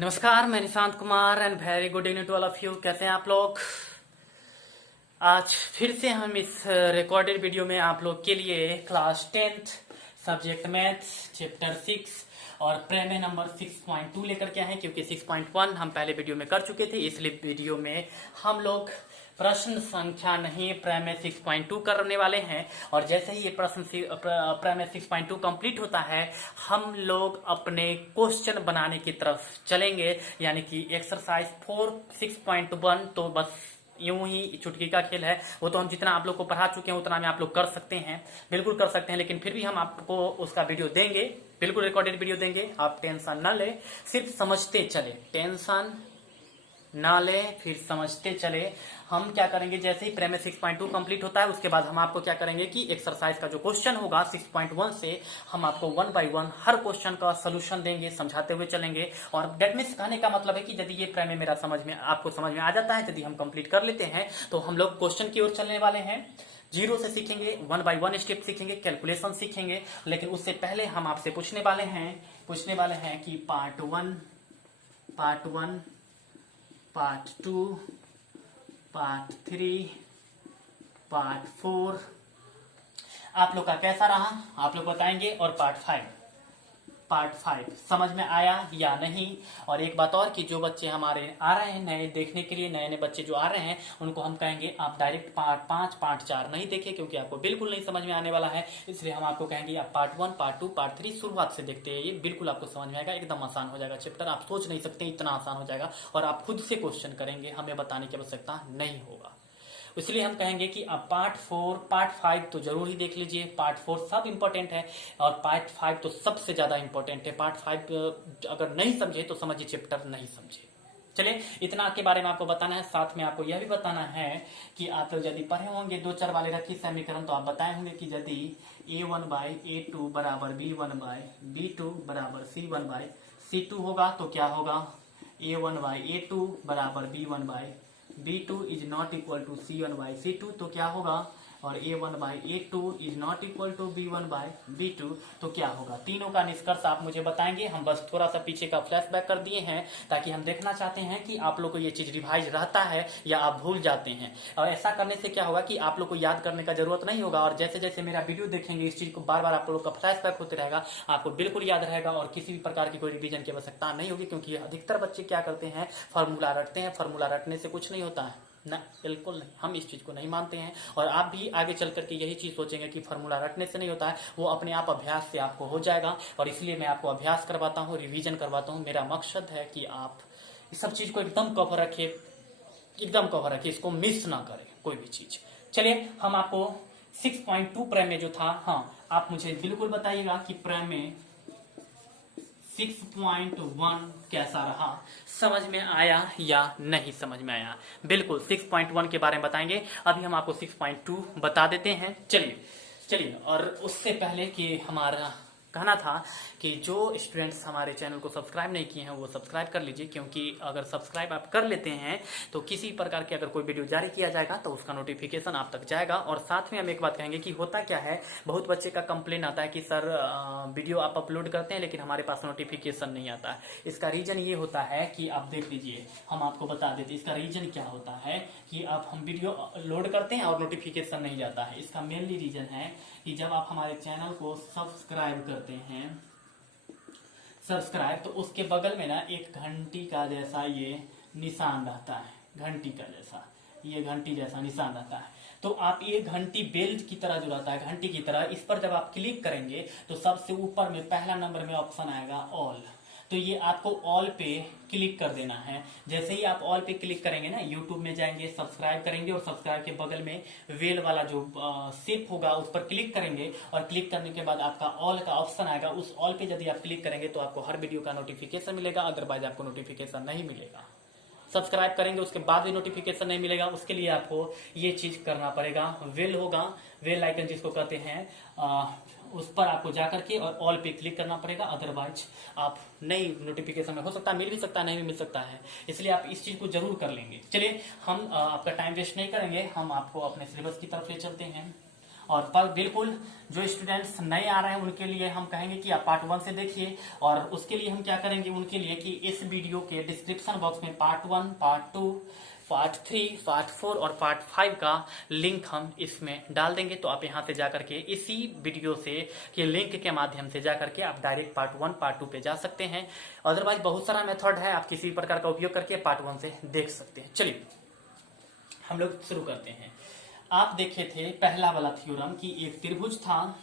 नमस्कार, मैं Nishant Kumar and very good evening to all of you. कैसे हैं आप लोग? आज फिर से हम इस रिकॉर्डेड वीडियो में आप लोग के लिए class 10th subject maths chapter 6 और प्रमेय नंबर 6.2 लेकर के आए हैं, क्योंकि 6.1 हम पहले वीडियो में कर चुके थे। इसलिए वीडियो में हम लोग प्रश्न संख्या नहीं प्रमेय 6.2 करने वाले हैं। और जैसे ही ये प्रमेय 6.2 कंप्लीट होता है, हम लोग अपने क्वेश्चन बनाने की तरफ चलेंगे, यानी कि एक्सरसाइज 6.1 तो बस यूं ही चुटकी का खेल है। वो तो हम जितना आप लोग को पढ़ा चुके हैं उतना में आप लोग कर सकते हैं, बिल्कुल कर सकते हैं, लेकिन फिर भी हम आपको उसका वीडियो देंगे, बिल्कुल रिकॉर्डेड वीडियो देंगे। आप टेंशन ना ले, सिर्फ समझते चले, टेंशन ना ले, फिर समझते चले। हम क्या करेंगे, जैसे ही प्रमेय 6.2 कंप्लीट होता है उसके बाद हम आपको क्या करेंगे कि एक्सरसाइज का जो क्वेश्चन होगा 6.1 से हम आपको 1 बाय 1 हर क्वेश्चन का सोल्यूशन देंगे, समझाते हुए चलेंगे। और दैट मीन्स कहने का मतलब है कि यदि ये प्रमेय मेरा आपको समझ में आ जाता है, यदि हम कंप्लीट कर लेते हैं, तो हम लोग क्वेश्चन की ओर चलने वाले हैं। जीरो से सीखेंगे, 1 बाय 1 स्टेप सीखेंगे, कैलकुलेशन सीखेंगे। लेकिन उससे पहले हम आपसे पूछने वाले हैं कि पार्ट 1, पार्ट 2, पार्ट 3, पार्ट 4 आप लोग का कैसा रहा, आप लोग बताएंगे। और पार्ट 5 समझ में आया या नहीं। और एक बात और कि जो बच्चे हमारे आ रहे हैं नए देखने के लिए, नए बच्चे जो आ रहे हैं, उनको हम कहेंगे आप डायरेक्ट पार्ट 5 पार्ट 4 नहीं देखें, क्योंकि आपको बिल्कुल नहीं समझ में आने वाला है। इसलिए हम आपको कहेंगे आप पार्ट 1 पार्ट 2 पार्ट 3 शुरुआत से देखते हैं, ये बिल्कुल आपको समझ में आएगा, एकदम आसान हो जाएगा चैप्टर। आप सोच नहीं सकते इतना आसान हो जाएगा। और आप खुद से क्वेश्चन करेंगे, हमें बताने की आवश्यकता नहीं होगा। इसलिए हम कहेंगे कि आप पार्ट 4 पार्ट 5 तो जरूर ही देख लीजिए। पार्ट 4 सब इंपॉर्टेंट है और पार्ट 5 तो सबसे ज्यादा इंपॉर्टेंट है। पार्ट 5 अगर नहीं समझे तो समझिए चैप्टर नहीं समझे। चलिए, इतना के बारे में आपको बताना है। साथ में आपको यह भी बताना है कि आप लोग यदि पढ़े होंगे दो चार वाले रखी समीकरण, तो आप बताए होंगे कि यदि a1 बाई a2 बराबर b1 बाई b2 बराबर c1 बाई c2 होगा तो क्या होगा, a1 बाई a2 बराबर b1 by b2 is not equal to c1 by c2 तो क्या होगा, और a1 by a2 is not equal to b1 by b2 तो क्या होगा। तीनों का निष्कर्ष आप मुझे बताएंगे। हम बस थोड़ा सा पीछे का फ्लैशबैक कर दिए हैं, ताकि हम देखना चाहते हैं कि आप लोग को ये चीज रिवाइज रहता है या आप भूल जाते हैं। और ऐसा करने से क्या होगा कि आप लोग को याद करने का जरूरत नहीं होगा, और जैसे जैसे मेरा वीडियो देखेंगे इस चीज को बार बार आप लोग का फ्लैशबैक होते रहेगा, आपको बिल्कुल याद रहेगा और किसी भी प्रकार की कोई रिवीजन की आवश्यकता नहीं होगी। क्योंकि अधिकतर बच्चे क्या करते हैं, फॉर्मूला रटते हैं। फॉर्मूला रटने से कुछ नहीं होता है ना, बिल्कुल नहीं, हम इस चीज को नहीं मानते हैं। और आप भी आगे चल करके यही चीज सोचेंगे कि फॉर्मूला रटने से नहीं होता है, वो अपने आप अभ्यास से आपको हो जाएगा। और इसलिए मैं आपको अभ्यास करवाता हूँ, रिवीजन करवाता हूँ। मेरा मकसद है कि आप इस सब चीज को एकदम कवर रखे, इसको मिस ना करें कोई भी चीज। चलिए, हम आपको 6.2 प्रमेय जो था, हाँ आप मुझे बिल्कुल बताइएगा कि प्रमेय 6.1 कैसा रहा, समझ में आया या नहीं समझ में आया। बिल्कुल 6.1 के बारे में बताएंगे। अभी हम आपको 6.2 बता देते हैं। चलिए, और उससे पहले कि हमारा कहना था कि जो स्टूडेंट्स हमारे चैनल को सब्सक्राइब नहीं किए हैं वो सब्सक्राइब कर लीजिए, क्योंकि अगर सब्सक्राइब आप कर लेते हैं तो किसी प्रकार की अगर कोई वीडियो जारी किया जाएगा तो उसका नोटिफिकेशन आप तक जाएगा। और साथ में हम एक बात कहेंगे कि होता क्या है, बहुत बच्चे का कंप्लेन आता है कि सर वीडियो आप अपलोड करते हैं लेकिन हमारे पास नोटिफिकेशन नहीं आता है। इसका रीजन ये होता है कि आप देख लीजिए, हम आपको बता देते इसका रीजन क्या होता है कि आप हम वीडियो लोड करते हैं और नोटिफिकेशन नहीं जाता है। इसका मेनली रीजन है कि जब आप हमारे चैनल को सब्सक्राइब करते हैं, तो उसके बगल में ना एक घंटी का जैसा ये निशान रहता है, घंटी का जैसा ये घंटी जैसा निशान रहता है। तो आप ये घंटी बेल की तरह जो रहता है, घंटी की तरह, इस पर जब आप क्लिक करेंगे तो सबसे ऊपर में पहला नंबर में ऑप्शन आएगा ऑल। तो ये आपको ऑल पे क्लिक कर देना है। जैसे ही आप ऑल पे क्लिक करेंगे ना, यूट्यूब में जाएंगे, सब्सक्राइब करेंगे और सब्सक्राइब के बगल में वेल वाला जो शेप होगा उस पर क्लिक करेंगे, और क्लिक करने के बाद आपका ऑल का ऑप्शन आएगा। उस ऑल पे यदि आप क्लिक करेंगे तो आपको हर वीडियो का नोटिफिकेशन मिलेगा, अदरवाइज आपको नोटिफिकेशन नहीं मिलेगा। सब्सक्राइब करेंगे उसके बाद भी नोटिफिकेशन नहीं मिलेगा, उसके लिए आपको ये चीज करना पड़ेगा। वेल होगा, वेल आइकन जिसको कहते हैं, उस पर आपको जाकर के और ऑल पे क्लिक करना पड़ेगा, अदरवाइज आप नई नोटिफिकेशन में हो सकता है मिल भी सकता है, नहीं भी मिल सकता है। इसलिए आप इस चीज को जरूर कर लेंगे। चलिए, हम आपका टाइम वेस्ट नहीं करेंगे, हम आपको अपने सिलेबस की तरफ ले चलते हैं। और पर बिल्कुल जो स्टूडेंट्स नए आ रहे हैं उनके लिए हम कहेंगे कि आप पार्ट 1 से देखिए, और उसके लिए हम क्या करेंगे उनके लिए कि इस वीडियो के डिस्क्रिप्शन बॉक्स में पार्ट 1, पार्ट 2, पार्ट 3, पार्ट 4 और पार्ट 5 का लिंक हम इसमें डाल देंगे। तो आप यहाँ से जाकर के इसी वीडियो से के लिंक के माध्यम से जाकर के आप डायरेक्ट पार्ट 1, पार्ट 2 पे जा सकते हैं। अदरवाइज बहुत सारा मेथड है, आप किसी प्रकार का उपयोग करके पार्ट 1 से देख सकते हैं। चलिए हम लोग शुरू करते हैं। आप देखे थे पहला वाला थ्योरम कि एक त्रिभुज था,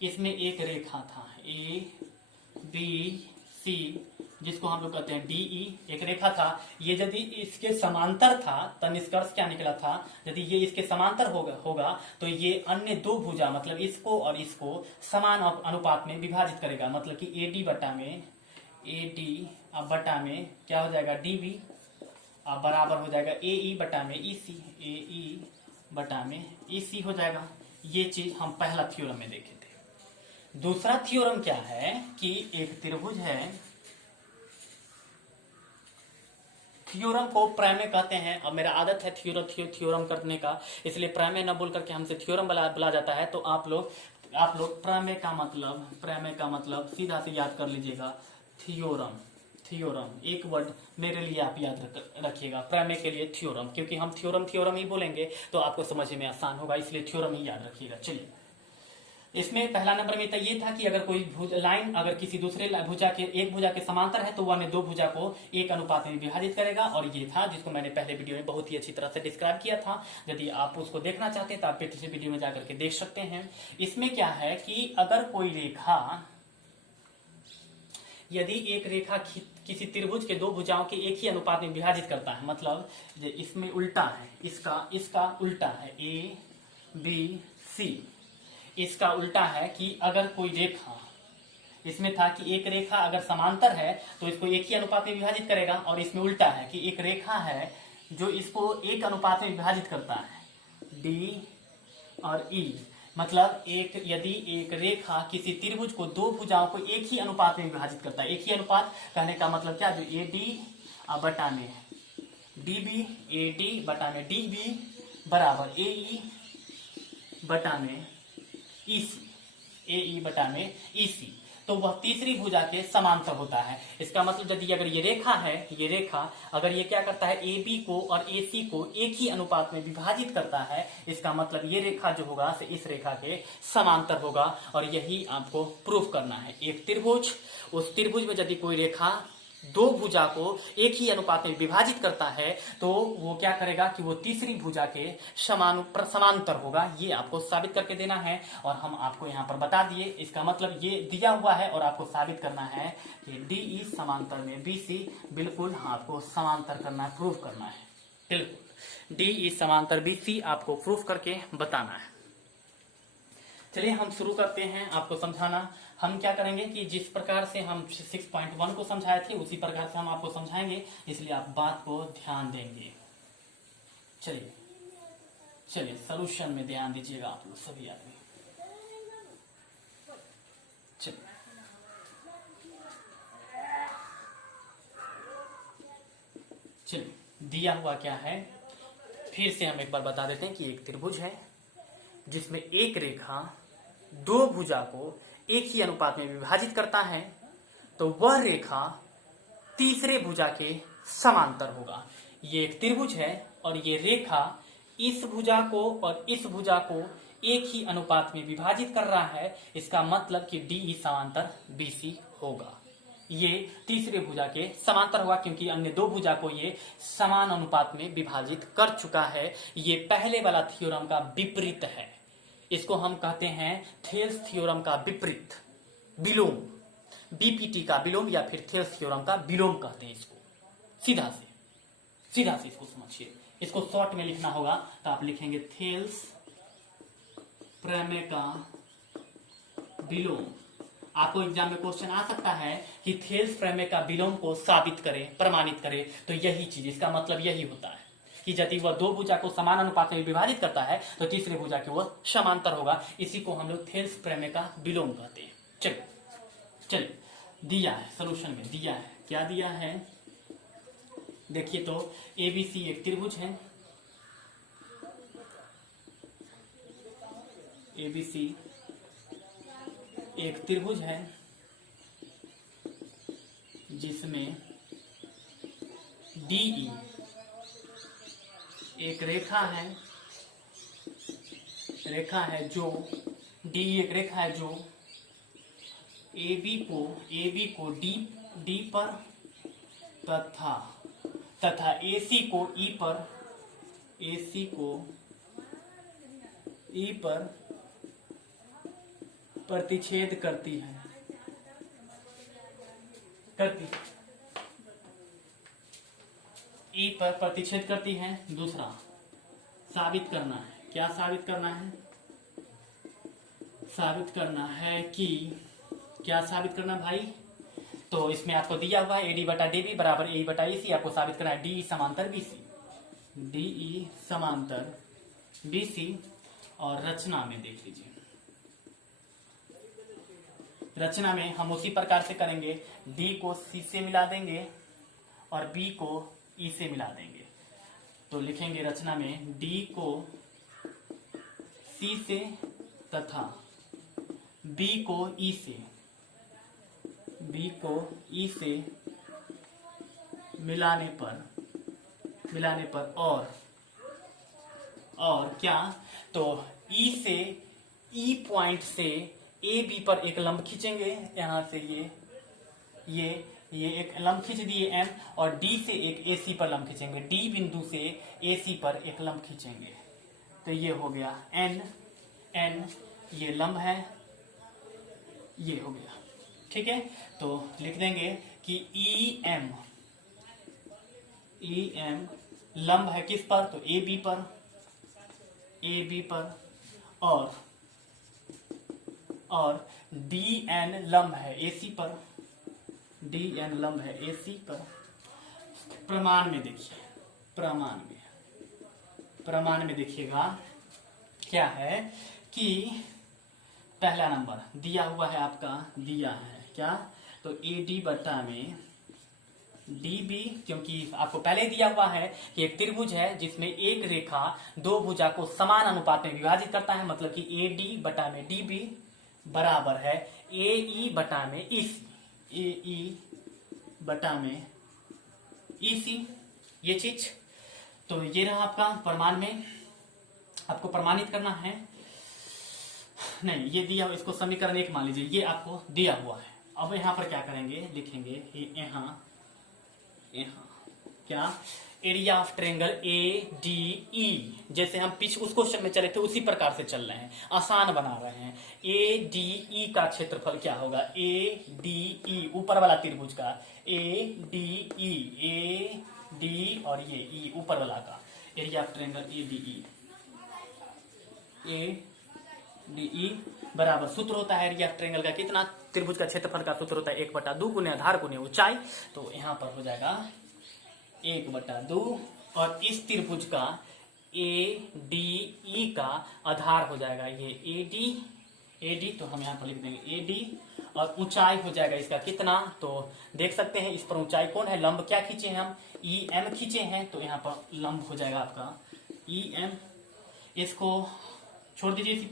इसमें एक रेखा था ए बी सी, जिसको हम लोग कहते हैं डीई, एक रेखा था। ये यदि इसके समांतर था तो निष्कर्ष क्या निकला था, यदि ये इसके समांतर होगा तो ये अन्य दो भुजा मतलब इसको और इसको समान अनुपात में विभाजित करेगा। मतलब कि एडी बटा में एडी अब बटा में क्या हो जाएगा डीबी, अब बराबर हो जाएगा एई बटा में ईसी, एई बटा में ईसी हो जाएगा। ये चीज हम पहला थ्योरम में देखे थे। दूसरा थ्योरम क्या है कि एक त्रिभुज है, थ्योरम को प्रमेय कहते हैं। अब मेरा आदत है थ्योरम करने का, इसलिए प्रमेय न बोल करके हमसे थ्योरम बुला जाता है। तो आप लोग प्रमेय का मतलब सीधा से याद कर लीजिएगा थ्योरम। एक वर्ड मेरे लिए आप याद रखिएगा, प्रमेय के लिए थ्योरम, क्योंकि हम थ्योरम ही बोलेंगे तो आपको समझने में आसान होगा, इसलिए थ्योरम ही याद रखिएगा। चलिए इसमें पहला नंबर में तो ये था कि अगर कोई लाइन अगर किसी दूसरे एक भुजा के समांतर है तो वह अन्य दो भुजा को एक अनुपात में विभाजित करेगा। और ये था जिसको मैंने पहले वीडियो में बहुत ही अच्छी तरह से डिस्क्राइब किया था। यदि आप उसको देखना चाहते हैं तो आप पिछले वीडियो में जाकर के देख सकते हैं। इसमें क्या है कि अगर कोई रेखा, यदि एक रेखा किसी त्रिभुज के दो भुजाओं के एक ही अनुपात में विभाजित करता है, मतलब इसमें उल्टा है, इसका उल्टा है ए बी सी, इसका उल्टा है कि अगर कोई रेखा, इसमें था कि एक रेखा अगर समांतर है तो इसको एक ही अनुपात में विभाजित करेगा, और इसमें उल्टा है कि एक रेखा है जो इसको एक अनुपात में विभाजित करता है डी और ई। मतलब यदि एक रेखा किसी त्रिभुज को दो भुजाओं को एक ही अनुपात में विभाजित करता है, एक ही अनुपात कहने का मतलब क्या, जो ए डी बटा में डीबी, ए डी बटा में डीबी बराबर एई बटा में ईसी, एई बटा में ईसी, तो वह तीसरी भुजा के समांतर होता है। इसका मतलब यदि अगर ये रेखा है, ये रेखा अगर ये क्या करता है ए बी को और ए सी को एक ही अनुपात में विभाजित करता है, इसका मतलब ये रेखा जो होगा से इस रेखा के समांतर होगा। और यही आपको प्रूफ करना है। एक त्रिभुज, उस त्रिभुज में यदि कोई रेखा दो भुजा को एक ही अनुपात में विभाजित करता है तो वो क्या करेगा कि वो तीसरी भुजा के समांतर होगा। ये आपको साबित करके देना है, और हम आपको यहाँ पर बता दिए। इसका मतलब ये दिया हुआ है और आपको साबित करना है कि डीई समांतर में बीसी, बिल्कुल आपको समांतर करना है, प्रूफ करना है। बिल्कुल डीई समांतर बीसी आपको प्रूफ करके बताना है। चलिए हम शुरू करते हैं आपको समझाना। हम क्या करेंगे कि जिस प्रकार से हम 6.1 को समझाए थे उसी प्रकार से हम आपको समझाएंगे, इसलिए आप बात को ध्यान देंगे। चलिए सॉल्यूशन में ध्यान दीजिएगा आप लोग सभी आदमी। चलिए दिया हुआ क्या है फिर से हम एक बार बता देते हैं कि एक त्रिभुज है जिसमें एक रेखा दो भुजा को एक ही अनुपात में विभाजित करता है, तो वह रेखा तीसरे भुजा के समांतर होगा। ये एक त्रिभुज है और ये रेखा इस भुजा को और इस भुजा को एक ही अनुपात में विभाजित कर रहा है। इसका मतलब कि डीई समांतर बीसी होगा। ये तीसरे भुजा के समांतर होगा क्योंकि अन्य दो भुजा को ये समान अनुपात में विभाजित कर चुका है। ये पहले वाला थ्योरम का विपरीत है। इसको हम कहते हैं थेल्स थ्योरम का विपरीत, विलोम, बीपीटी का विलोम या फिर थेल्स थ्योरम का विलोम कहते हैं इसको। सीधा से इसको समझिए। इसको शॉर्ट में लिखना होगा तो आप लिखेंगे थेल्स प्रमेय का विलोम। आपको एग्जाम में क्वेश्चन आ सकता है कि थेल्स प्रमेय का विलोम को साबित करें, प्रमाणित करें, तो यही चीज, इसका मतलब यही होता है कि यदि वह दो भुजा को समान अनुपात में विभाजित करता है तो तीसरे भुजा के वह समांतर होगा। इसी को हम लोग थेल्स प्रमेय का विलोम कहते हैं। चलिए दिया है सॉल्यूशन में, दिया है क्या दिया है देखिए। तो एबीसी एक त्रिभुज है, ABC एक त्रिभुज है जिसमें DE एक रेखा है जो DE एक रेखा है जो AB को D पर तथा AC को E पर प्रतिच्छेद करती है। E पर प्रतिच्छेद करती है। दूसरा साबित करना है। क्या साबित करना है? साबित करना है कि क्या साबित करना भाई? तो इसमें आपको दिया हुआ है AD बटा DB बराबर AE बटा EC। आपको साबित करना है DE समांतर BC। और रचना में देख लीजिए, रचना में हम उसी प्रकार से करेंगे। D को C से मिला देंगे और B को E से मिला देंगे। तो लिखेंगे रचना में D को C से तथा B को E से मिलाने पर और क्या, तो E से E पॉइंट से AB पर एक लंब खींचेंगे। यहां से ये एक लंब खींच दिए M, और D से एक AC पर लंब खींचेंगे। D बिंदु से AC पर एक लंब खींचेंगे। तो ये हो गया N ये लंब है, ये हो गया। ठीक है, तो लिख देंगे कि EM लंब है किस पर? तो AB पर और DN लंब है AC पर। प्रमाण में देखिएगा क्या है कि पहला नंबर दिया हुआ है, आपका दिया है क्या? तो AD बटा में DB, क्योंकि आपको पहले दिया हुआ है कि एक त्रिभुज है जिसमें एक रेखा दो भुजा को समान अनुपात में विभाजित करता है। मतलब कि AD बटा में DB बराबर है AE बटा में EC। ये चीज तो ये रहा आपका प्रमाण में। आपको प्रमाणित करना है, नहीं ये दिया, इसको समीकरण 1 मान लीजिए, ये आपको दिया हुआ है। अब यहाँ पर क्या करेंगे, लिखेंगे यहाँ क्या, एरिया ऑफ ट्रायंगल ADE। जैसे हम पीछे उस क्वेश्चन में चले थे उसी प्रकार से चल रहे हैं, आसान बना रहे हैं। ADE का क्षेत्रफल क्या होगा? ADE ऊपर वाला त्रिभुज का ADE, AD और ये E ऊपर वाला का एरिया ऑफ ट्रायंगल ADE बराबर सूत्र होता है एरिया ऑफ ट्रायंगल का कितना? त्रिभुज का क्षेत्रफल का सूत्र होता है 1/2 गुने आधार गुने ऊंचाई। तो यहाँ पर हो जाएगा 1/2, और इस त्रिभुज का ADE का आधार हो जाएगा ये AD। तो हम यहाँ पर लिख देंगे AD, और ऊंचाई हो जाएगा इसका कितना? तो देख सकते हैं इस पर ऊंचाई कौन है? लंब क्या खींचे हैं हम? EM खींचे हैं। तो यहाँ पर लंब हो जाएगा आपका EM। इसको छोड़ दीजिए इसी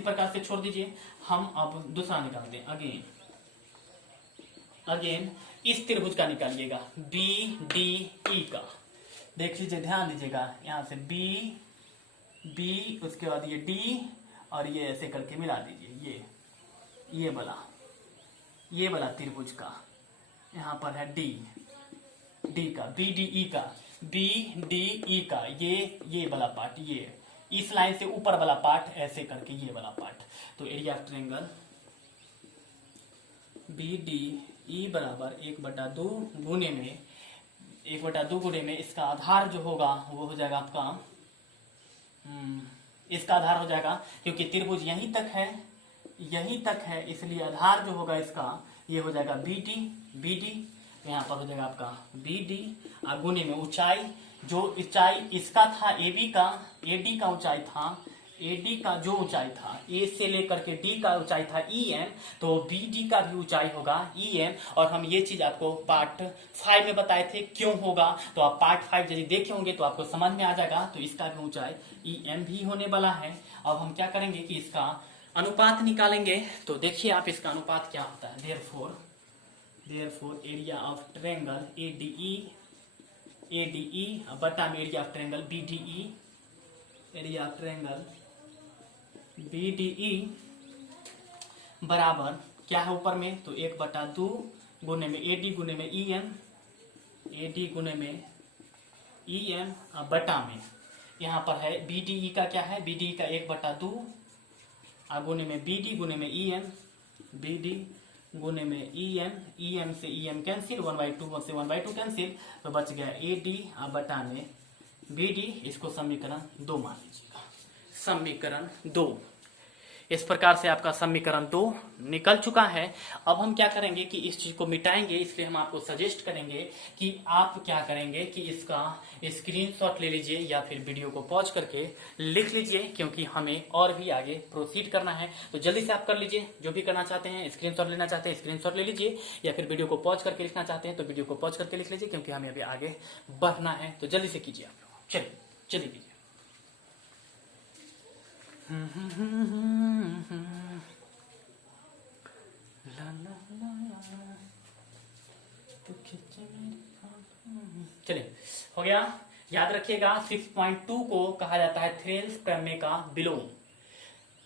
प्रकार से छोड़ दीजिए। हम अब दूसरा निकाल दें। अगेन इस त्रिभुज का निकालिएगा BDE का। देख लीजिए, ध्यान दीजिएगा, यहाँ से B, उसके बाद ये D, और ये ऐसे करके मिला दीजिए। ये वाला त्रिभुज का यहाँ पर है D का, BDE का ये वाला पार्ट, ये इस लाइन से ऊपर वाला पार्ट, ऐसे करके ये वाला पार्ट। तो एरिया ऑफ ट्रायंगल BDE बराबर 1/2 गुने में इसका आधार जो होगा वो हो जाएगा आपका, इसका आधार हो जाएगा, क्योंकि त्रिभुज यहीं तक है, इसलिए आधार जो होगा इसका ये हो जाएगा BD। यहाँ पर हो जाएगा आपका BD, गुने में ऊंचाई, जो ऊंचाई इसका था AD का ऊंचाई था AD का जो ऊंचाई था, A से लेकर के D का ऊंचाई था EM, तो BD का भी ऊंचाई होगा EM। और हम ये चीज आपको पार्ट 5 में बताए थे क्यों होगा, तो आप पार्ट 5 यदि देखे होंगे तो आपको समझ में आ जाएगा। तो इसका भी ऊंचाई EM भी होने वाला है। अब हम क्या करेंगे कि इसका अनुपात निकालेंगे। तो देखिए आप इसका अनुपात क्या होता है। Therefore area of triangle ADE बटा में area of triangle BDE, area of triangle BDE बराबर क्या है ऊपर में, तो 1/2 गुने में AD गुने में EM, AD गुने में EM बटा में यहाँ पर है BDE का क्या है, BDE का 1/2 गुने में BD गुने में EM, BD गुने में EM, EM से EM कैंसिल, 1/2 से 1/2 कैंसिल, तो बच गया AD बटा में BD। इसको समीकरण 2 मान लीजिएगा, समीकरण 2। इस प्रकार से आपका समीकरण 2 निकल चुका है। अब हम क्या करेंगे कि इस चीज को मिटाएंगे, इसलिए हम आपको सजेस्ट करेंगे कि आप क्या करेंगे कि इसका स्क्रीनशॉट ले लीजिए या फिर वीडियो को पॉज करके लिख लीजिए, क्योंकि हमें और भी आगे प्रोसीड करना है। तो जल्दी से आप कर लीजिए, जो भी करना चाहते हैं, स्क्रीनशॉट लेना चाहते हैं स्क्रीनशॉट ले लीजिए, या फिर वीडियो को पॉज करके लिखना चाहते हैं तो वीडियो को पॉज करके लिख लीजिए, क्योंकि हमें अभी आगे बढ़ना है। तो जल्दी से कीजिए आप लोग, चलिए जल्दी कीजिए। चलिए हो गया। याद रखिएगा 6.2 को कहा जाता है थेल्स प्रमेय का विलोम,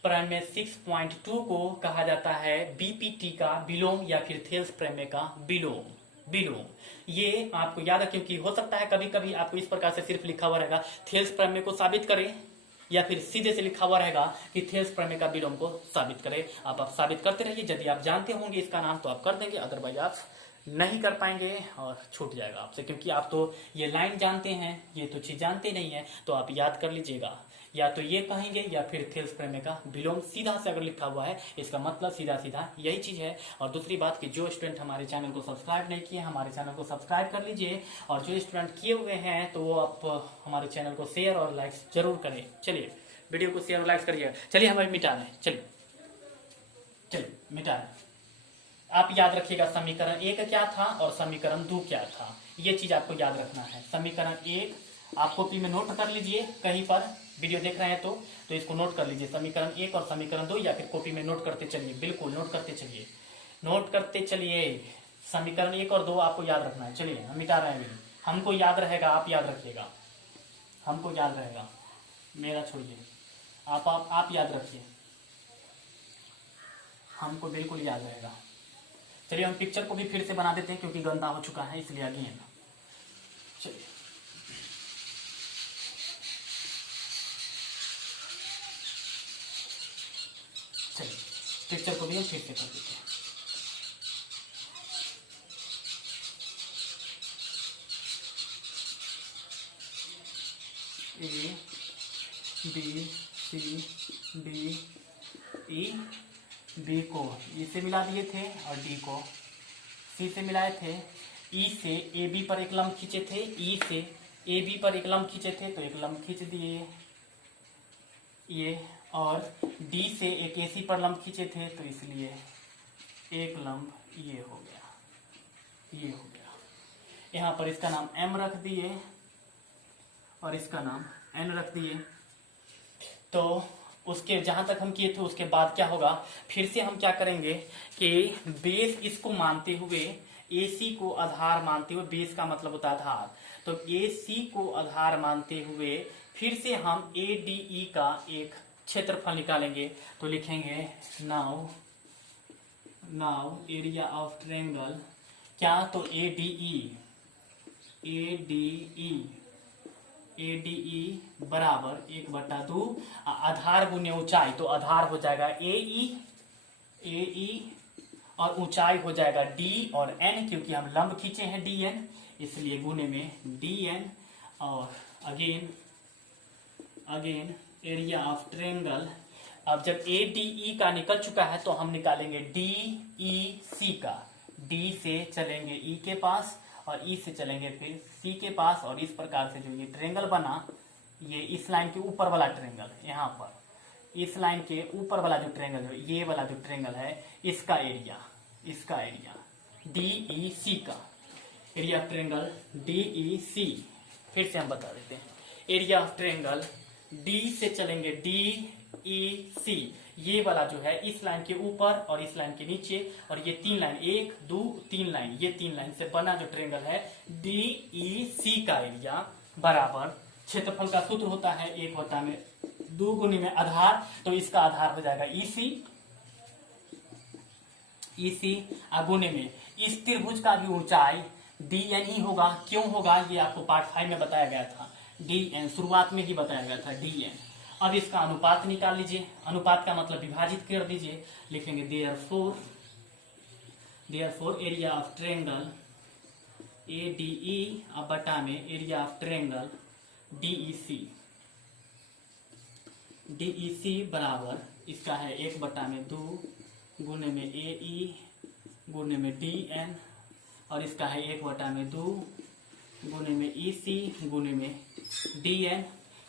प्रमेय 6.2 को कहा जाता है BPT का विलोम या फिर थेल्स प्रमेय का विलोम। ये आपको याद है, क्योंकि हो सकता है कभी कभी आपको इस प्रकार से सिर्फ लिखा हुआ रहेगा थेल्स प्रमेय को साबित करें, या फिर सीधे से लिखा हुआ रहेगा कि थेल्स प्रमेय का विलोम को साबित करें। आप साबित करते रहिए, यदि आप जानते होंगे इसका नाम तो आप कर देंगे, अदरवाइज आप नहीं कर पाएंगे और छूट जाएगा आपसे, क्योंकि आप तो ये लाइन जानते हैं, ये तो चीज जानते नहीं है। तो आप याद कर लीजिएगा, या तो ये कहेंगे या फिर थेल्स प्रमेय का विलोम सीधा से अगर लिखा हुआ है, इसका मतलब सीधा सीधा यही चीज है। और दूसरी बात कि जो स्टूडेंट हमारे चैनल को सब्सक्राइब नहीं किए, हमारे चैनल को सब्सक्राइब कर लीजिए, और जो स्टूडेंट किए हुए हैं तो वो आप हमारे चैनल को शेयर और लाइक जरूर करें। चलिए वीडियो को शेयर और लाइक करिएगा। चलिए हमें मिटा रहे हैं, चलिए मिटा रहे हैं। आप याद रखिएगा समीकरण 1 क्या था और समीकरण 2 क्या था, ये चीज आपको याद रखना है। समीकरण 1 आप कॉपी में नोट कर लीजिए, कहीं पर वीडियो देख रहे हैं तो इसको नोट कर लीजिए, समीकरण 1 और समीकरण 2, या फिर कॉपी में नोट करते चलिए, बिल्कुल नोट करते चलिए। समीकरण 1 और 2 आपको याद रखना है। चलिए हम मिटा रहे हैं, हमको याद रहेगा, आप याद रखिएगा, हमको याद रहेगा, मेरा छोड़िए, आप याद रखिए, हमको बिल्कुल याद रहेगा। चलिए हम पिक्चर को भी फिर से बना देते हैं, क्योंकि गंदा हो चुका है, इसलिए आगे है ना। चलिए पिक्चर को भी हम फिर से कर देते हैं। A B C D E, B को E से मिला दिए थे और D को C से मिलाए थे। E से AB पर एक लंब खींचे थे, E से AB पर एक लंब खींचे थे, तो एक लंब खींच दिए ये, और D से एक AC पर लंब खींचे थे, तो इसलिए एक लंब ये हो गया। यहाँ पर इसका नाम M रख दिए और इसका नाम N रख दिए। तो उसके जहां तक हम किए थे उसके बाद क्या होगा, फिर से हम क्या करेंगे कि बेस इसको मानते हुए, AC को आधार मानते हुए, बेस का मतलब होता है आधार, तो AC को आधार मानते हुए फिर से हम ADE का एक क्षेत्रफल निकालेंगे। तो लिखेंगे नाउ एरिया ऑफ ट्रायंगल क्या, तो ADE बराबर 1/2 आधार गुने ऊंचाई, तो आधार हो जाएगा AE और ऊंचाई हो जाएगा D और N, क्योंकि हम लंब खींचे हैं DN, इसलिए गुने में DN। और अगेन एरिया ऑफ ट्रायंगल। अब जब ADE का निकल चुका है तो हम निकालेंगे DEC का, D से चलेंगे E के पास और E से चलेंगे फिर C के पास, और इस प्रकार से जो ये ट्रायंगल बना, ये इस लाइन के ऊपर वाला ट्रायंगल यहाँ पर, इस लाइन के ऊपर वाला जो ट्रायंगल है, ये वाला जो ट्रायंगल है, इसका एरिया DEC का एरिया ऑफ ट्रायंगल DEC। फिर से हम बता देते हैं, एरिया ऑफ ट्रायंगल D से चलेंगे DEC, ये वाला जो है इस लाइन के ऊपर और इस लाइन के नीचे, और ये तीन लाइन, 1 2 3 लाइन, ये तीन लाइन से बना जो ट्रायंगल है DEC का एरिया बराबर, क्षेत्रफल का सूत्र होता है 1 होता में 2 गुने में आधार, तो इसका आधार हो जाएगा EC गुने में इस त्रिभुज का भी ऊंचाई DN होगा। क्यों होगा, ये आपको पार्ट 5 में बताया गया था, DN शुरुआत में ही बताया गया था DN। अब इसका अनुपात निकाल लीजिए, अनुपात का मतलब विभाजित कर दीजिए, लिखेंगे therefore area of triangle ADE अब बटा में एरिया ऑफ ट्रायंगल DEC बराबर, इसका है 1 बटा में 2 गुने में AE गुने में DN, और इसका है 1 बटा में 2 गुने में EC गुने में DN।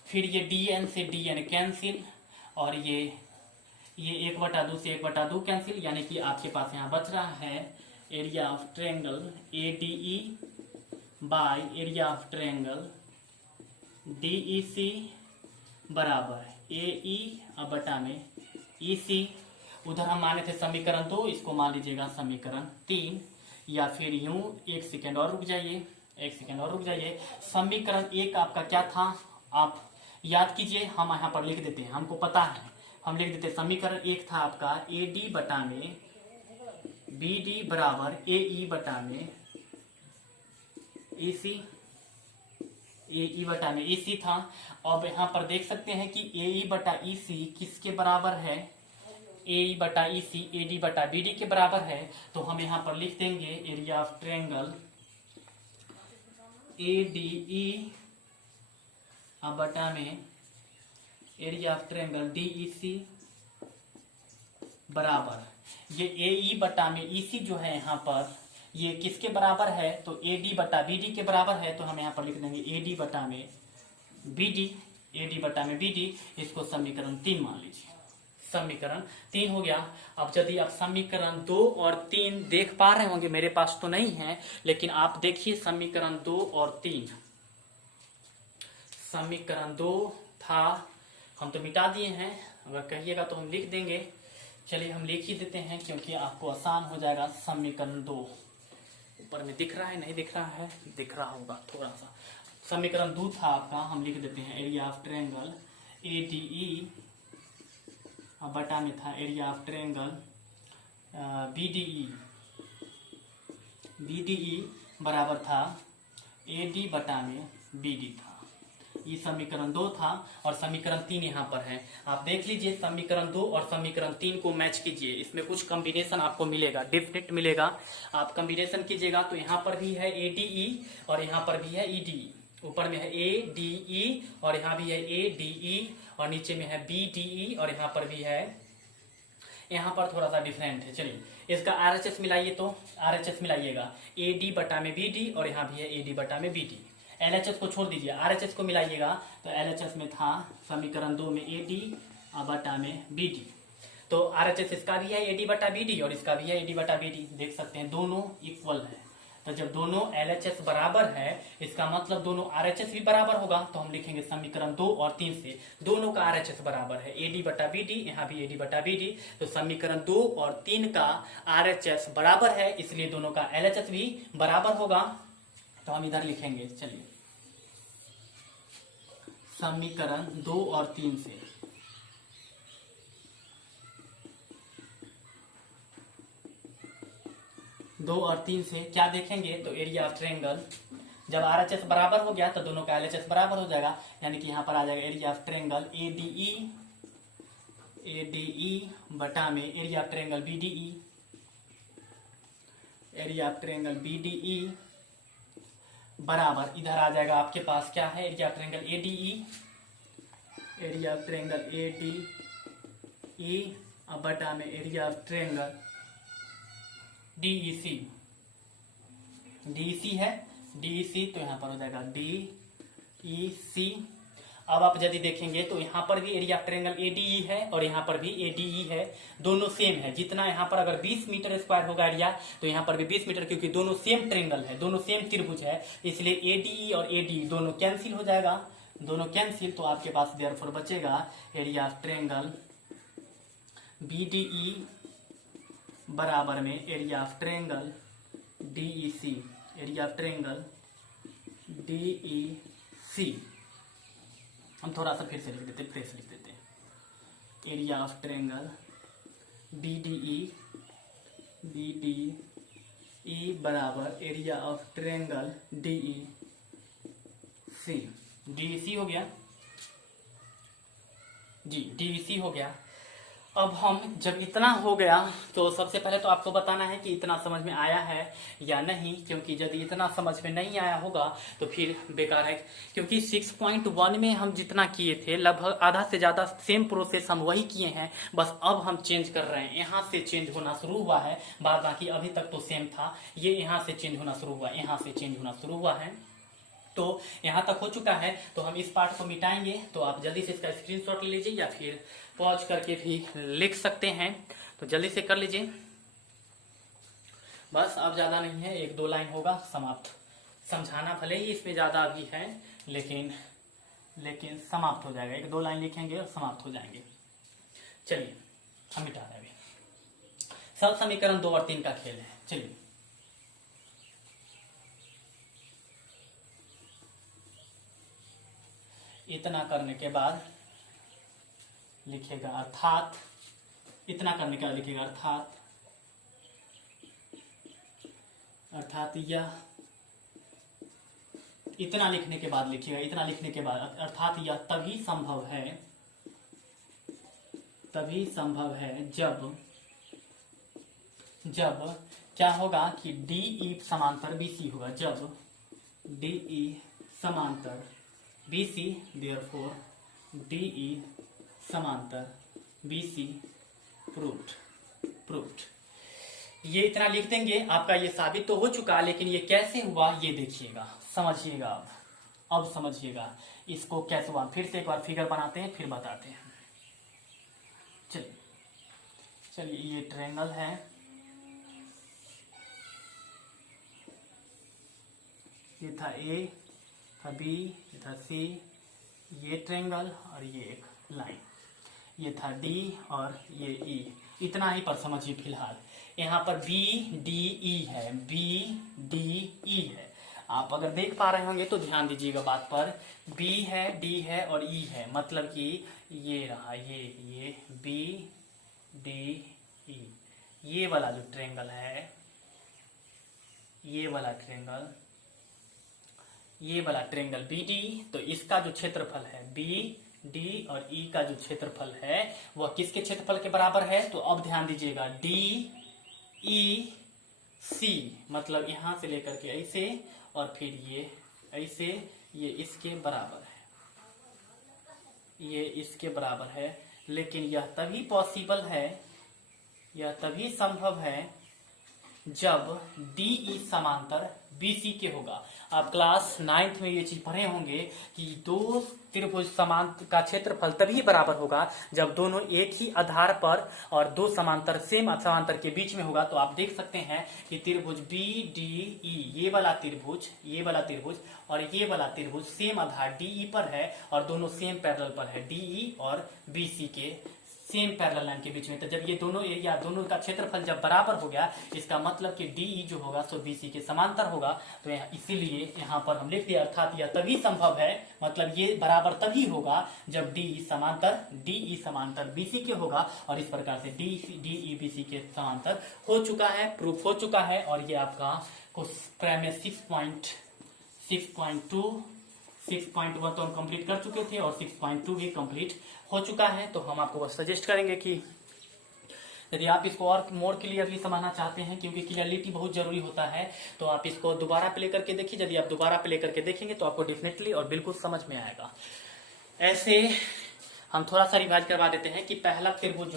फिर ये DN से DN कैंसिल, और ये 1 बटा 2 से 1 बटा 2 कैंसिल, यानी कि आपके पास यहाँ बच रहा है area of triangle ADE by area of triangle DEC बराबर AE अब बटा में EC। उधर हम माने थे समीकरण 2, इसको मान लीजिएगा समीकरण 3, या फिर यूं 1 सेकेंड और रुक जाइए, समीकरण 1 आपका क्या था, आप याद कीजिए, हम यहाँ पर लिख देते हैं, हमको पता है, हम लिख देते हैं। समीकरण 1 था आपका AD बटा में BD बराबर AE बटा में EC, AE बटा में EC था। अब यहाँ पर देख सकते हैं कि AE बटा EC किसके बराबर है, AE बटा EC AD बटा BD के बराबर है, तो हम यहाँ पर लिख देंगे एरिया ऑफ ट्रायंगल ADE अब बटा में एरिया ऑफ ट्रायंगल DEC बराबर, ये AE बटा में EC जो है यहाँ पर ये किसके बराबर है, तो AD बटा BD के बराबर है, तो हम यहाँ पर लिख देंगे AD बटा में BD, इसको समीकरण 3 मान लीजिए, समीकरण 3 हो गया। अब यदि आप समीकरण 2 और 3 देख पा रहे होंगे, मेरे पास तो नहीं है, लेकिन आप देखिए समीकरण 2 और 3, समीकरण 2 था, हम तो मिटा दिए हैं, अगर कहिएगा तो हम लिख देंगे, चलिए हम लिख ही देते हैं क्योंकि आपको आसान हो जाएगा। समीकरण 2 ऊपर में दिख रहा है, नहीं दिख रहा है, दिख रहा होगा थोड़ा सा। समीकरण 2 था आपका, हम लिख देते हैं एरिया ऑफ ट्रायंगल ADE बटा में था एरिया ऑफ ट्रायंगल BDE बराबर था AD बटा में BD था। ये समीकरण 2 था, और समीकरण 3 यहाँ पर है, आप देख लीजिए समीकरण 2 और समीकरण 3 को मैच कीजिए, इसमें कुछ कॉम्बिनेशन आपको मिलेगा, डेफिनेट मिलेगा, आप कॉम्बिनेशन कीजिएगा तो यहाँ पर भी है ADE और यहाँ पर भी है EDE, ऊपर में है ADE और यहाँ भी है ADE, और नीचे में है BDE और यहाँ पर भी है, यहाँ पर थोड़ा सा डिफरेंट है। चलिए इसका RHS मिलाइए, तो RHS मिलाइएगा AD बटा में BD और यहाँ भी है AD बटा में BD। LHS को छोड़ दीजिए, RHS को मिलाइएगा, तो LHS में था समीकरण 2 में AD बटा में BD, तो RHS इसका भी है AD बटा BD और इसका भी है AD बटा BD, देख सकते हैं दोनों इक्वल है। तो जब दोनों LHS बराबर है, इसका मतलब दोनों RHS भी बराबर होगा, तो हम लिखेंगे समीकरण 2 और 3 से दोनों का RHS बराबर है AD बटा BD, यहाँ भी AD बटा BD, तो समीकरण 2 और 3 का RHS बराबर है, इसलिए दोनों का LHS भी बराबर होगा, तो हम इधर लिखेंगे। चलिए समीकरण 2 और 3 से क्या देखेंगे, तो एरिया ऑफ ट्रायंगल जब RHS बराबर हो गया तो दोनों का LHS बराबर हो जाएगा, यानी कि यहाँ पर आ जाएगा एरिया ऑफ ट्रायंगल ADE बटा में एरिया ऑफ ट्रायंगल BDE बराबर, इधर आ जाएगा आपके पास क्या है, एरिया ऑफ ट्रायंगल ADE अब बटा में एरिया ऑफ ट्रायंगल DEC है, DEC तो यहाँ पर हो जाएगा DEC, अब आप यदि देखेंगे तो यहाँ पर भी एरिया ऑफ ट्रायंगल एडीई है और यहाँ पर भी एडीई है, दोनों सेम है। जितना यहाँ पर अगर 20 मीटर स्क्वायर होगा एरिया, तो यहाँ पर भी 20 मीटर, क्योंकि दोनों सेम ट्रायंगल है, दोनों सेम त्रिभुज है, इसलिए एडीई और एडीई दोनों कैंसिल हो जाएगा, दोनों कैंसिल। तो आपके पास देयरफॉर बचेगा एरिया ऑफ ट्रायंगल बीडीई बराबर में area of triangle DEC, area of triangle DEC. हम थोड़ा सा फिर से लिख देते, फ्रेश लिख देते हैं। एरिया ऑफ ट्रायंगल बीडीई बराबर area of triangle DEC. DEC हो गया जी, डीईसी हो गया। अब हम जब इतना हो गया तो सबसे पहले तो आपको बताना है कि इतना समझ में आया है या नहीं, क्योंकि यदि इतना समझ में नहीं आया होगा तो फिर बेकार है। क्योंकि 6.1 में हम जितना किए थे लगभग आधा से ज्यादा सेम प्रोसेस हम वही किए हैं, बस अब हम चेंज कर रहे हैं। यहाँ से चेंज होना शुरू हुआ है, बाद बाकी अभी तक तो सेम था, ये यहाँ से चेंज होना शुरू हुआ, यहाँ से चेंज होना शुरू हुआ है। तो यहाँ तक हो चुका है, तो हम इस पार्ट को मिटाएंगे। तो आप जल्दी से इसका स्क्रीनशॉट ले लीजिए या फिर पॉज करके भी लिख सकते हैं, तो जल्दी से कर लीजिए। बस अब ज्यादा नहीं है, 1-2 लाइन होगा, समाप्त। समझाना भले ही इसमें ज्यादा भी है, लेकिन समाप्त हो जाएगा। 1-2 लाइन लिखेंगे और समाप्त हो जाएंगे। चलिए हम मिटा रहे हैं। सब समीकरण 2 और 3 का खेल है। चलिए इतना करने के बाद लिखेगा अर्थात, इतना करने के बाद लिखेगा अर्थात यह, इतना लिखने के बाद लिखिएगा, इतना लिखने के बाद अर्थात यह तभी संभव है जब क्या होगा कि डीई समांतर बीसी होगा। जब डीई समांतर बीसी, देयरफॉर डीई समांतर बीसी प्रूव्ड। ये इतना लिख देंगे, आपका ये साबित तो हो चुका, लेकिन ये कैसे हुआ ये देखिएगा, समझिएगा। अब समझिएगा इसको कैसे हुआ। फिर से एक बार फिगर बनाते हैं, फिर बताते हैं। चलिए ये ट्रायंगल है, ये था ए, था बी, ये था सी, ये ट्रायंगल और ये एक लाइन, ये था डी और ये ई। इतना ही पर समझिए फिलहाल। यहाँ पर बी डी ई है, बी डी ई है। आप अगर देख पा रहे होंगे तो ध्यान दीजिएगा बात पर। बी है, डी है और ई है, मतलब कि ये रहा, ये बी डी ई। ये वाला जो ट्रायंगल है, ये वाला ट्रायंगल बी डी, तो इसका जो क्षेत्रफल है बी डी और ई का जो क्षेत्रफल है वह किसके क्षेत्रफल के बराबर है? तो अब ध्यान दीजिएगा, डी ई सी, मतलब यहां से लेकर के ऐसे और फिर ये ऐसे, ये इसके बराबर है, ये इसके बराबर है। लेकिन यह तभी पॉसिबल है, यह तभी संभव है जब डीई समांतर बीसी के होगा। आप क्लास 9th में ये चीज पढ़े होंगे कि दो त्रिभुज समांतर का क्षेत्रफल तभी बराबर होगा जब दोनों एक ही आधार पर और दो समांतर सेम समांतर के बीच में होगा। तो आप देख सकते हैं कि त्रिभुज बी डी ई, ये वाला त्रिभुज और ये वाला त्रिभुज सेम आधार डीई पर है और दोनों सेम पैरेलल पर है, डीई और बीसी के सेम पैरेलल लाइन के बीच में। तो जब ये दोनों एरिया, दोनों का क्षेत्रफल जब बराबर हो गया, इसका मतलब कि डीई जो होगा सो बीसी के समांतर होगा। तो इसीलिए यहाँ पर हम लिख दिया, अर्थात यह तभी संभव है, मतलब ये बराबर तभी होगा जब डीई समांतर बीसी के होगा। और इस प्रकार से डीई बीसी के समांतर हो चुका है, प्रूफ हो चुका है। और ये आपका कुछ प्राइमरी 6.1 तो हम कंप्लीट कर चुके थे और 6.2 भी कंप्लीट हो चुका है। तो हम आपको बस सजेस्ट करेंगे कि यदि आप इसको और मोर क्लियरली समझना चाहते हैं, क्योंकि क्लियरिटी बहुत जरूरी होता है, तो आप इसको दोबारा प्ले करके देखिए। यदि आप दोबारा प्ले करके देखेंगे तो आपको डेफिनेटली और बिल्कुल समझ में आएगा। ऐसे हम थोड़ा सा रिवाइज करवा देते हैं कि पहला त्रिभुज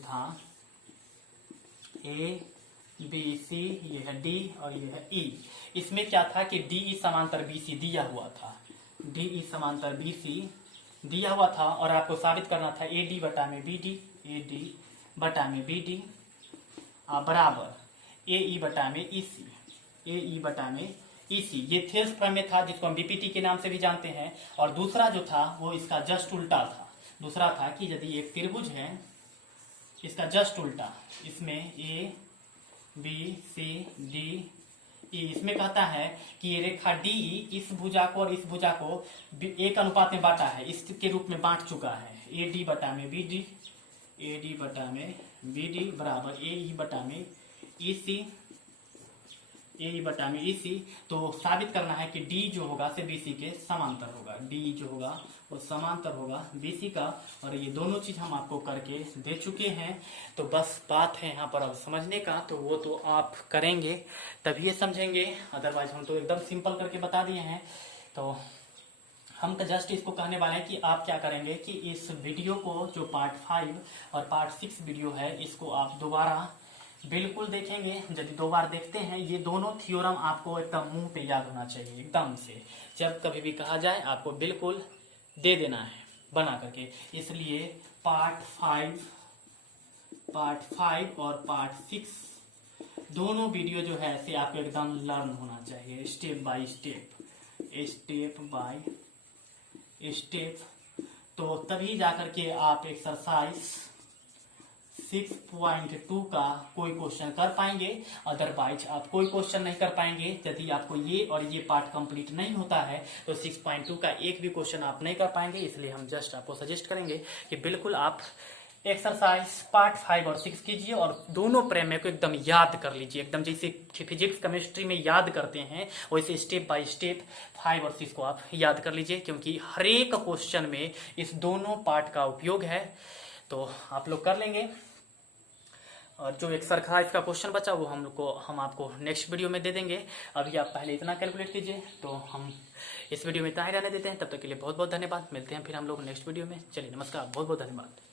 था ए बी सी, ये है डी और ये है ई। इसमें क्या था कि डी समांतर बीसी दिया हुआ था, DE समांतर BC दिया हुआ था और आपको साबित करना था AD बटा में BD, AD बटा में BD बराबर AE बटा में EC, AE बटा में EC। ये थेल्स प्रमेय था जिसको हम BPT के नाम से भी जानते हैं। और दूसरा जो था वो इसका जस्ट उल्टा था। दूसरा था कि यदि एक त्रिभुज है, इसका जस्ट उल्टा, इसमें ABCDE, इसमें कहता है कि ये रेखा DE इस भुजा को और इस भुजा को एक अनुपात में बांटा है, इसके रूप में बांट चुका है। AD बटा में BD, AD बटा में BD बराबर AE बटा में EC, AE बटा में EC। तो साबित करना है कि D जो होगा से BC के समांतर होगा, D जो होगा वो समांतर होगा BC का। और ये दोनों चीज हम आपको करके दे चुके हैं। तो बस बात है यहाँ पर अब समझने का, तो वो तो आप करेंगे तभी ये समझेंगे, अदरवाइज हम तो एकदम सिंपल करके बता दिए हैं। तो हम तो जस्ट इसको कहने वाले हैं कि आप क्या करेंगे कि इस वीडियो को, जो पार्ट 5 और पार्ट 6 वीडियो है, इसको आप दोबारा बिल्कुल देखेंगे। यदि 2 बार देखते हैं, ये दोनों थ्योरम आपको एकदम मुंह पे याद होना चाहिए, एकदम से। जब कभी भी कहा जाए आपको बिल्कुल दे देना है बना करके। इसलिए पार्ट 5 और पार्ट 6 दोनों वीडियो जो है इसे आपको एकदम लर्न होना चाहिए, स्टेप बाय स्टेप। तो तभी जाकर के आप एक्सरसाइज 6.2 का कोई क्वेश्चन कर पाएंगे। अदरवाइज आप कोई क्वेश्चन नहीं कर पाएंगे। यदि आपको ये और ये पार्ट कंप्लीट नहीं होता है तो 6.2 का एक भी क्वेश्चन आप नहीं कर पाएंगे। इसलिए हम जस्ट आपको सजेस्ट करेंगे कि बिल्कुल आप एक्सरसाइज पार्ट 5 और 6 कीजिए और दोनों प्रमेय को एकदम याद कर लीजिए, एकदम जैसे फिजिक्स केमिस्ट्री में याद करते हैं वैसे स्टेप बाय स्टेप 5 और 6 को आप याद कर लीजिए, क्योंकि हर एक क्वेश्चन में इस दोनों पार्ट का उपयोग है। तो आप लोग कर लेंगे। और जो एक्सरसाइज का क्वेश्चन बचा वो हम आपको नेक्स्ट वीडियो में दे देंगे। अभी आप पहले इतना कैलकुलेट कीजिए। तो हम इस वीडियो में इतना ही रहने देते हैं। तब तक के लिए बहुत बहुत धन्यवाद। मिलते हैं फिर हम लोग नेक्स्ट वीडियो में। चलिए नमस्कार, बहुत बहुत धन्यवाद।